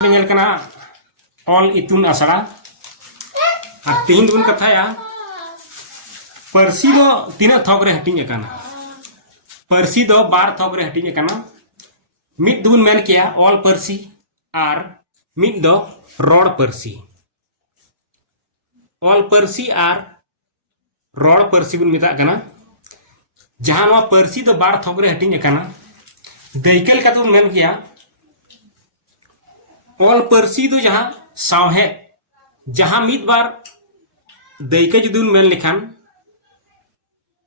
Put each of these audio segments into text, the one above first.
all इतुन आसड़ा और तीन दुन कथाया परसी दो तीन थोक रे हटिंग एकाना परसी दो बार थोक रे हटिंग एकाना मिद दुन मेन किया ऑल परसी और मिद दो रोड परसी ऑल परसी और रोड परसी बुन मिता कना जहां नो परसी दो बार थोक रे हटिंग एकाना दैकल का तुम मेन किया ऑल परसी दो जहां सावहे जहां मिद बार दैके जुदुन मेन लिखान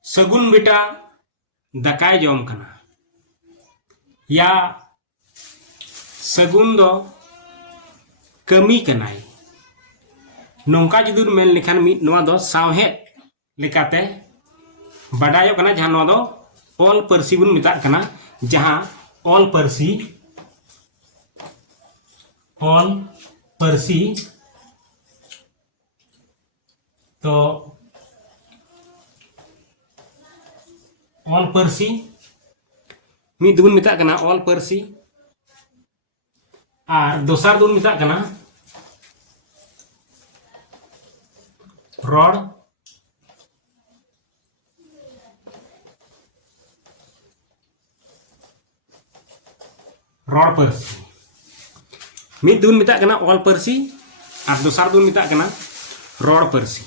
सगुन बेटा दकाय जम कना या सगुन दो कमी कनाय नौका जुदुन मेन लिखान मिद नोआ दो सावहे लेकाते बडायो कना जहां नोआ दो ऑल परसी बुन मिता कना जहां ऑल परसी तो ऑल परसी मिद दुन मिता कना ऑल परसी और दोसार दुन मिता कना रॉड रॉड परसी मिद दुन मिता कना ऑल परसी और दोसार दुन मिता कना रॉड परसी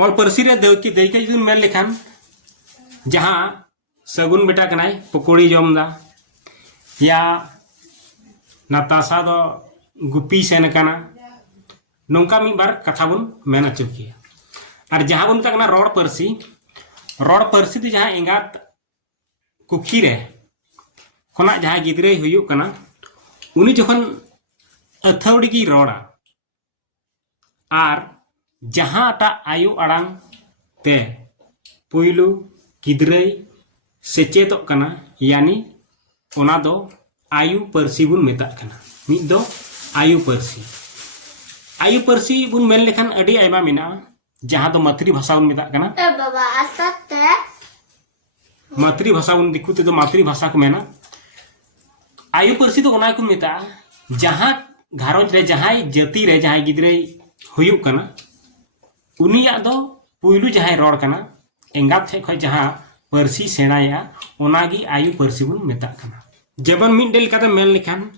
ऑल परसी रे दैके जुदुन मेन लेखान जहां सगुन बेटा कनाय पकोड़ी जमदा या नाताशा दो गुपी सेन कना नौका मी बार कथा बुन मेन अचो किया और जहां बुन मिता कना रॉड परसी तो जहां एंगात कुखी रे खना जहां गिदरे हुयुक कना उनी जखन अथौड़ी की रोड़ा और जहां टा आयु आड़ांग ते पुइलू गिदरे सेचेतो कना यानी ओना दो आयु परसी बुन मेता कना मिद दो आयु परसी बुन मेन लेखान अडी आयमा मेना जहां दो मातृभाषा बुन मेता कना बाबा आस्ते मातृभाषा बुन दिखु ते दो मातृभाषा को मेना आयु परसी तो ओना को मेता जहां घारोज रे जहां जाति रे जहां गिदरे हुयुक कना उनिया दो पुइलू जहां रोड कना एंगात थे खय जहां परसी सेणाया ओनागी आयु परसी बुन मेता कना जेबन मिड डेल काते मेन लिखान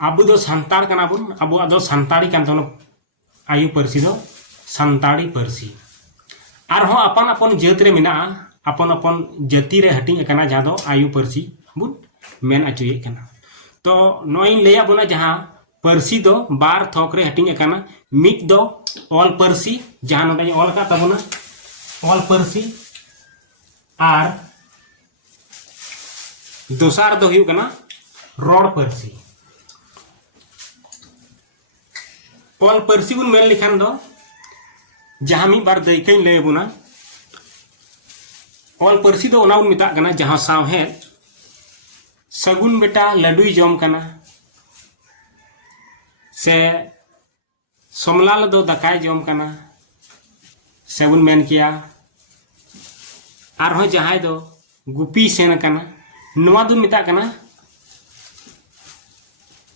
आबु दो संताड़ कना बुन आबु दो संताड़ी कान तनो आयु परसी दो संताड़ी परसी आर हो अपन अपन जात रे मिना अपन अपन जाति रे हटिंग कना जहां दो आयु परसी बुन मेन अचुये कना तो नोई लेया बुना जहां परसी दो बार थोक रे हटिंग कना मिद दो ऑल परसी जहां नोडे ऑल का तबना ऑल परसी और दोसार दो हुयु कना रोड परसी ऑल परसी बुन मेन लिखान दो जहां मी बार दैकैन ले बुना ऑल परसी दो ओना बुन मिता कना जहां सावहे सगुन बेटा लडुई जम कना से सोमलाल दो दकाय जम कना से बुन मेन किया और हो जहां दो गुपी सेन कना नोआ दुन मिता कना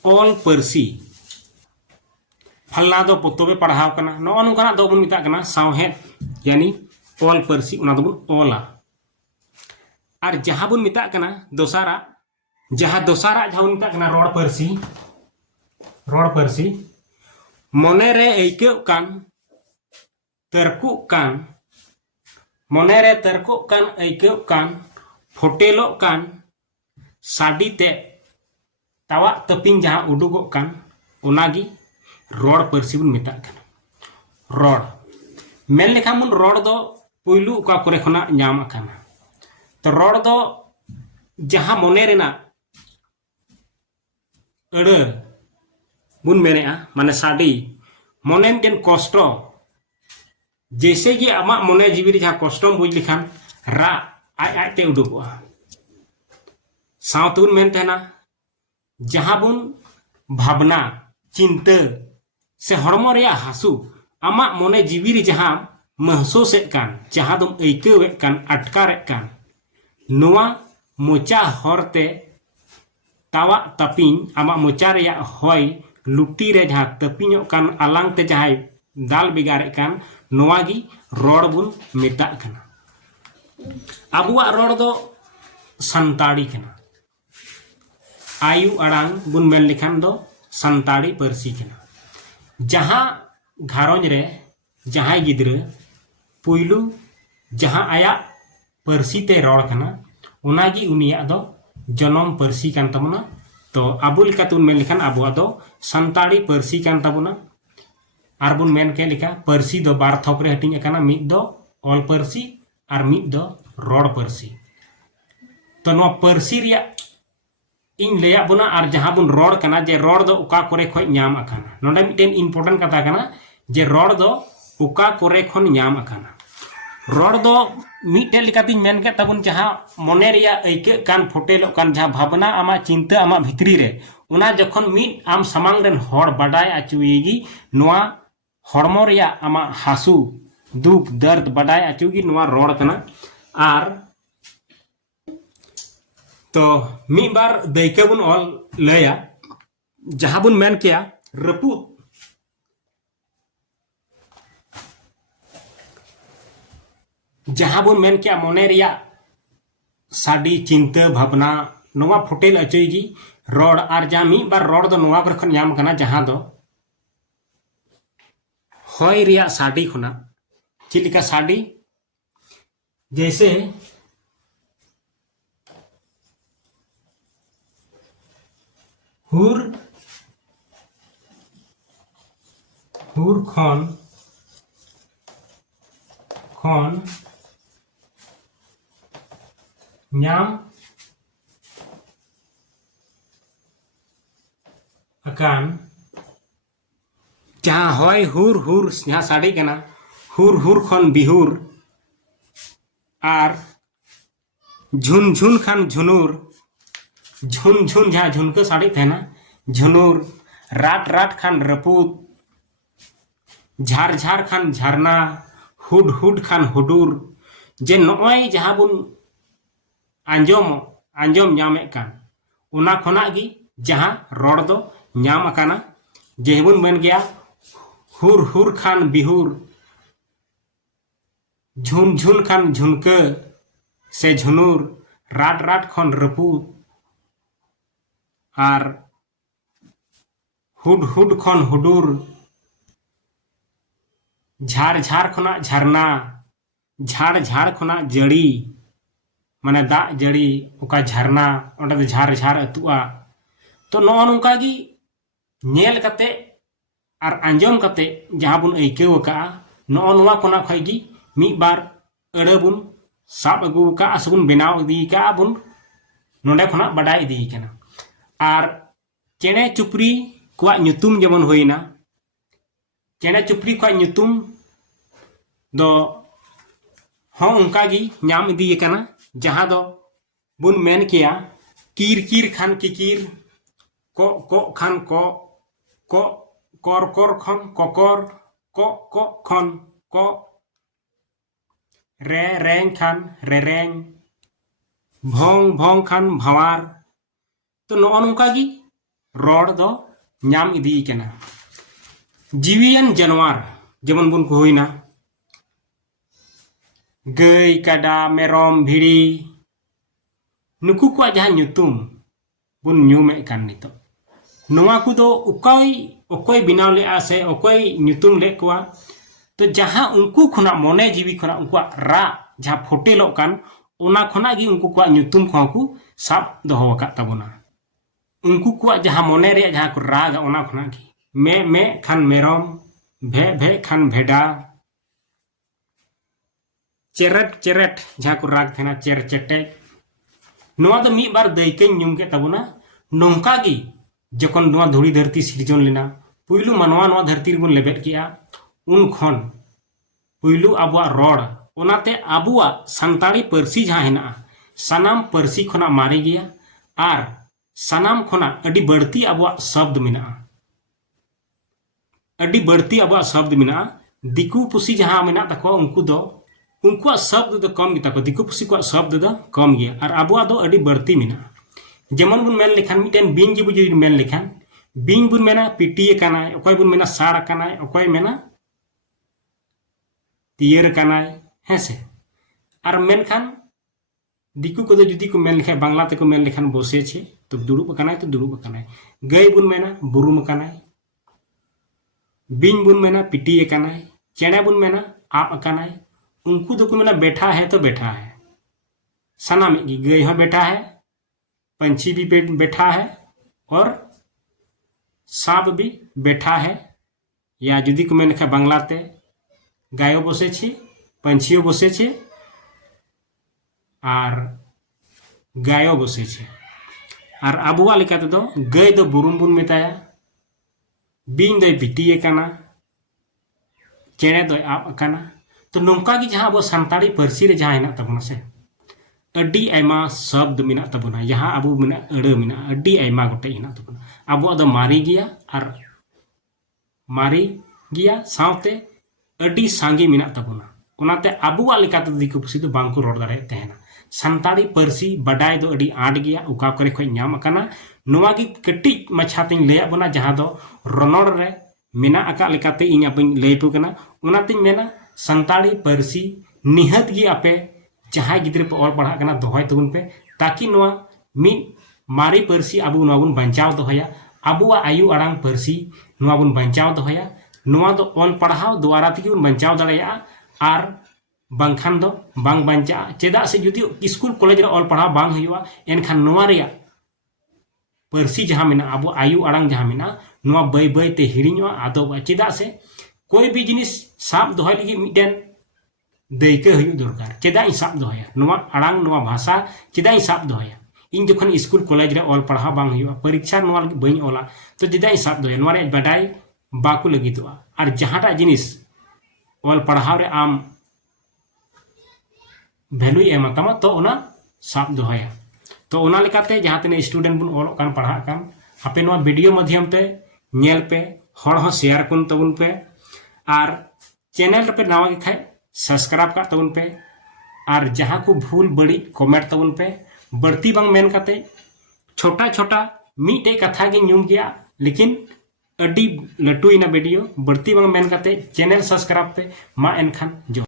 ऑल परसी फल्ला दो पोतोबे पढ़ाव कना नो अनुकना दो बुन मिता कना सावहे यानी ऑल परसी ओना दो बुन ऑला और जहां बुन मिता कना दोसारा जहां बुन मिता कना रोड परसी मने रे ऐकव कान तरकु कान मने रे तरकु कान ऐकव कान फोटेलो कान साडी ते तावा तपिंग जहां उडुगो कान ओनागी रोड परसी बुन मिता कना रोड मेन लेखा मुन रोड दो पुइलू का करे खना ᱧᱟᱢ आकाना तो रोड दो जहां मने रेना अड़ बुन मेनेआ माने साडी मने मिटन कष्ट जैसे कि आमा मने जीवी जहां कष्ट बुझ लिखान रा आज आजते उडुगोआ सावतुन मेन तेना जहां बुन भावना चिंता से हड़मो रे हासु आमा मने जीवी जहां महसूस कान जहां दम ऐकवे कान अटकारे कान नोआ मोचा हरते तावा तपिन आमा मोचा रेया होय लुटी रे जहाँ तपिनो कान आलांग ते जहाँ दाल बिगारे कान नोवागी रोड बुन मेता कना अबुआ रोड दो संताड़ी कना आयु अड़ांग बुन मेल लिखान दो संताड़ी परसी कना जहाँ घारोंज रे जहाँ गिद्रे पुइलू जहाँ आया परसी ते रोड कना उनागी उनिया दो जनम परसी कान तबना तो आबु लिकातुन मेन लिखान आबुआ दो संताड़ी परसी कान तबना आर बुन मेन के लिखा परसी दो बार थोक रे हटिंग अकाना मिद दो ऑल परसी आर मिद दो रोड परसी तो नो परसी रिया इन लेया बुना आर जहां बुन रोड कना जे रोड दो उका कोरे खोय न्याम अकाना नोंडे मिटेन इंपोर्टेंट कथा कना जे रोड दो उका कोरे खोन न्याम अकाना रोड दो मिटे लिकातिन मेन के तबुन जहां मने रिया ऐके कान फोटेलो कान जहां भावना आमा चिंता आमा भितरी रे उना जखन मिट आम समांग रेन हड़ बाडाय आचुएगी नोआ हड़मो रिया आमा हासु दुख दर्द बाडाय आचुगी नोआ रोड कना आर तो मी बार दैके बुन ऑल लया जहां बुन मेन किया रपुत जहां बुन मेन किया मोने रिया साडी चिंता भावना नोवा फुटेल अचुईगी रोड आर जहां मी बार रोड दो नोवा खन नाम कना जहां दो होय रिया साडी खुना चिलिका साडी जैसे हुर हुर खन खन ᱧᱟᱢ akan जहाँ होय हुर हुर जहाँ साड़ी कना हुर हुर खन बिहुर आर झुन झुन खान झुनुर झुन झुन जहाँ झुनके साड़ी थे ना झुनुर राट राट खान रपूत झार झार खान झरना हुड हुड खान हुडुर जे नॉय जहाँ बुन आंजोम आंजोम ᱧᱟᱢᱮ कान उना खोना गी जहाँ रोड दो ᱧᱟᱢ अकाना जेबुन मेन गया हुर हुर खान बिहुर झुन झुन खान झुनके से झुनुर राट राट खन रपूत आर हुड हुड खन हुडुर झार झार खना झरना झाड़ झाड़ खना जड़ी माने दा जड़ी ओका झरना ओंडे दो झार झार अतुआ तो नो नोंका गी नेल कते आर आंजोम कते जहां बुन ऐकेव का नो नोवा कोना खैगी मी बार अड़े बुन साब अगु का असबुन बनाव दी का बुन नोंडे खना बडाय दी केना आर चेने चुपरी कुआ ᱧᱩᱛᱩᱢ जेमन होइना चेने चुपरी कुआ ᱧᱩᱛᱩᱢ दो हाँ उनका गी ᱧᱟᱢ इदी केना जहां दो बुन मेन किया कीर कीर खान किकीर को खान को कोर कोर खन कोकोर को खन को रे रेंग खान रे रेंग भोंग भोंग खान भवार तो नो नोंका गी रोड दो ᱧᱟᱢ इदी केना जीवियन जानवर जेमन बुन को होइना गई काडा मेरम भिड़ी नुकु को जहां ᱧᱩᱛᱩᱢ बुन ᱧᱩᱢे कान नितो नोवा को दो ओकोय बिनाव ले से ओकोय ᱧᱩᱛᱩᱢ ले कोआ तो जहां उनको खुना मोने जीवी खुना उनको रा जहां फोटेलो कान उना खुना गी उनको को ᱧᱩᱛᱩᱢ खो को साब दोहो का तबना उनको को जहां मोने रे जहां को राग उना खुना गी मे खान मेरम भे भे खान भेडा चेरट चेरट जहां को राग थेना चेर चेटे नोवा दो मी बार दैके ᱧᱩᱢ के तबना नोंका गी जखन नोवा धुड़ी धरती सिरजन लेना पुइलु मानवा नोवा धरती बुन लेबेट किया उन खन पुइलु आबुआ रोड ओनाते आबुआ संताड़ी परसी जहां हेना सनाम परसी खना मारे गया आर सनाम खना अडी बढ़ती आबुआ शब्द मिना अडी बढ़ती आबुआ शब्द मिना दिकु पुसी जहां मिना तको उनको दो उनकुआ शब्द दो कम गिता को दिकु पुसी को शब्द दो कम गया और अबुआ दो अडी बढ़ती मिना जेमन बुन मेन लेखान मिटेन बिंग गिबु जुदी मेन लेखान बिंग बुन मेना पिटिए कानाय अकोय बुन मेना साड़ कानाय अकोय मेना तियर कानाय हेसे और मेनखान दिकु को जुदी को मेन लेखा बांग्ला ते को मेन लेखान बसे छे तो दुड़ुब कानाय तो दुड़ुब कानाय गई बुन मेना बुरुम कानाय बिंग बुन मेना पिटिए कानाय चेणे बुन मेना आप कानाय उनको तो को मेना बैठा है तो बैठा है सनामी की गई हाँ बैठा है पंछी भी बैठा है और सांप भी बैठा है या जुदी को मेन बांग्लाते गायो बसे छे पंछियों बसे छे और गायो बसे छे और अबुआ लेकाते दो गई दो बुरुम बुन मेताया बिंग दो पिटिए काना चेणे दो आप काना तो नौका की जहाँ अब सानताड़ी पार्सी रे जहाँ हेना तबना से अड्डी आयमा शब्द मिना तबना यहाँ अब मिना अड़ मिना अड्डी आयमा गोटे हेना तबना अब दो मारी गया और मारी गया सावते अड्डी सांगी मिना तबना ओनाते अबुआ लेकाते दिकु पुसी दो बांको रोड दाड़े तहना सानताड़ी पार्सी बडाय दो अड्डी आट गया उका करे खय ᱧᱟᱢ अकाना नोवा की कटिज मछातें लैया बना जहाँ दो रनोड़ रे मिना अका लेकाते इन अपनी लैपो कना ओनाते मेना सानताड़ी पार्सी निहत गी आपे जहाँ गिद्रे पे और पढ़ा कना दोहय तबुन पे ताकि नोवा मिद मारी पार्सी अबु नोवा बुन बंचाव दोहया अबुआ आयु आड़ांग पार्सी नोवा बुन बंचाव दोहया नोवा दो ऑल पढ़ाव द्वारा तेगी बुन बंचाव दाड़ेया आर बांखान दो बांग बंचा चेदा से जुदी स्कूल कॉलेज रे ऑल पढ़ाव बांग हुआ एनखान नोवा रेया पार्सी जहाँ मेना अबु आयु आड़ांग जहाँ मेना नोवा बै बै ते हिड़िñो आदोबा चेदा से कोई भी जिनिस साब दोहय लगी मिटेन दैके हुई दरकार चेदा साब दोहया नोवा आड़ांग नोवा भाषा चेदा साब दोहया इन जखन स्कूल कॉलेज रे ऑल पढ़ाव बांग हुआ परीक्षा नोवा लगी बई ऑला तो चेदा साब दोहया नोवा रे बडाय बाकु लगितोआ और जहाँटा जिनिस ऑल पढ़ाव रे आम वैल्यू एमा तमा तो ओना साब दोहया तो ओना लेकाते जहाँ तने स्टूडेंट बुन ऑल कान पढ़ा कान आपे नोवा वीडियो माध्यम ते नेल पे हर हो शेयर कुन तबुन पे और चैनल पे नवा के खाए सब्सक्राइब का तबुन पे और जहाँ को भूल बड़ी कमेंट तबुन पे बढ़ती बांग मेन काते छोटा छोटा मीटे कथा के न्यूम किया लेकिन अड्डी लटू इना वीडियो बढ़ती बांग मेन काते चैनल सब्सक्राइब पे मा एनखान जो